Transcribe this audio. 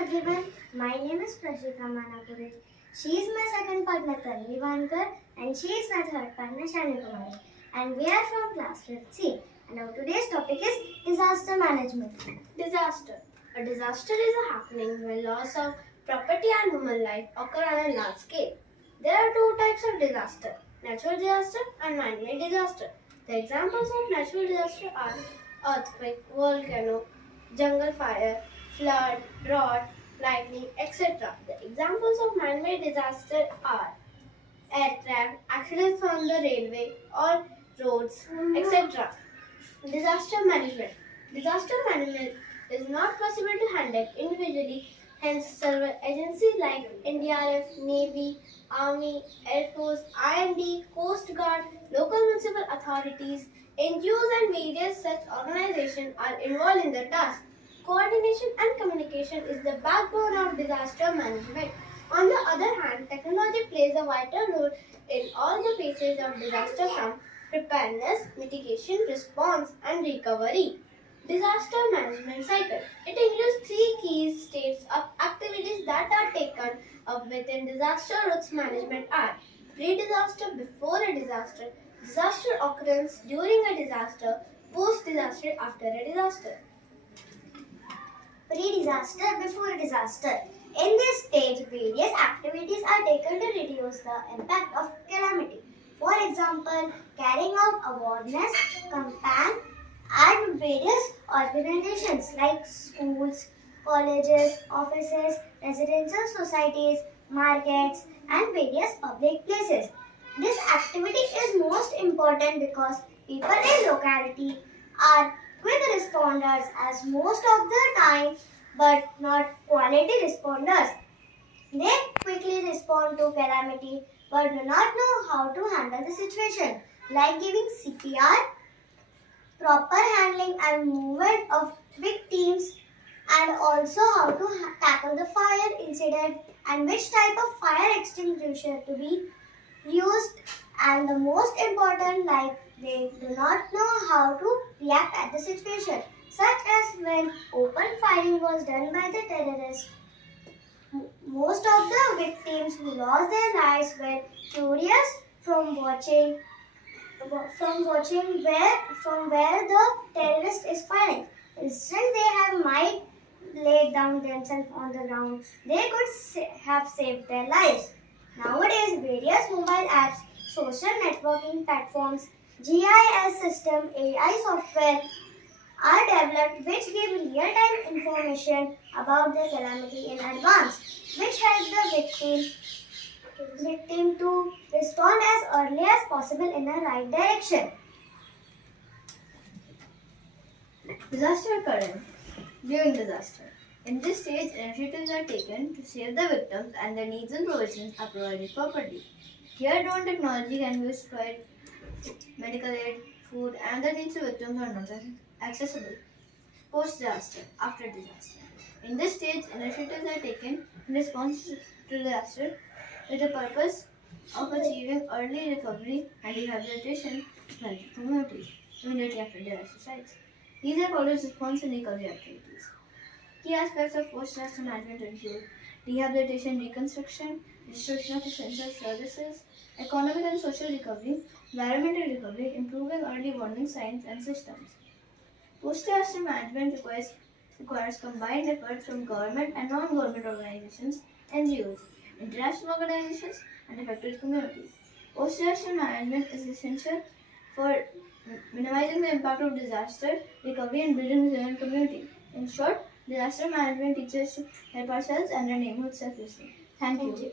everyone, my name is Prashita Manapure. She is my second partner Tanvi Bangar and she is my third partner Shanvi Kumari. And we are from class 5th C. And our today's topic is disaster management. Disaster. A disaster is a happening when loss of property and human life occur on a large scale. There are two types of disaster, natural disaster and man-made disaster. The examples of natural disaster are earthquake, volcano, jungle fire, flood, drought, lightning, etc. The examples of man-made disaster are air traffic, accidents on the railway or roads, etc. Disaster management. Disaster management is not possible to handle individually, hence several agencies like NDRF, Navy, Army, Air Force, IMD, Coast Guard, local municipal authorities, NGOs and various such organizations are involved in the task. Coordination and communication is the backbone of disaster management. On the other hand, technology plays a vital role in all the phases of disaster from preparedness, mitigation, response, and recovery. Disaster management cycle. It includes three key states of activities that are taken up within disaster risk management are pre-disaster, before a disaster, disaster occurrence during a disaster, post-disaster, after a disaster. Pre-disaster, before disaster. In this stage, various activities are taken to reduce the impact of calamity. For example, carrying out awareness campaign at various organizations like schools, colleges, offices, residential societies, markets, and various public places. This activity is most important because people in locality are quick responders as most of the time, but not quality responders. They quickly respond to calamity but do not know how to handle the situation, like giving CPR, proper handling and movement of big teams, and also how to tackle the fire incident and which type of fire extinguisher to be used, and the most important, like they do not know how to react at the situation, such as when open firing was done by the terrorists. Most of the victims who lost their lives were curious from watching where the terrorist is firing. Instead, they might laid down themselves on the ground. They could have saved their lives. Nowadays, various mobile apps, social networking platforms, GIS system, AI software are developed which give real-time information about the calamity in advance, which help the victim to respond as early as possible in the right direction. Disaster occurrence. During disaster. In this stage, initiatives are taken to save the victims and their needs and provisions are provided properly. Here, drone technology can be used to provide medical aid, food, and the needs of victims are not accessible. Post-disaster. After disaster. In this stage, initiatives are taken in response to disaster with the purpose of achieving early recovery and rehabilitation of communities immediately after disaster sites. These are called response and recovery activities. Key aspects of post-disaster management include rehabilitation, reconstruction, restoration of essential services, economic and social recovery, environmental recovery, improving early warning signs and systems. Post-disaster management requires combined effort from government and non-government organizations, NGOs, international organizations, and affected communities. Post-disaster management is essential for minimizing the impact of disaster, recovery, and building resilient community. In short, disaster management teaches us to help ourselves and our neighborhood selflessly. Thank you.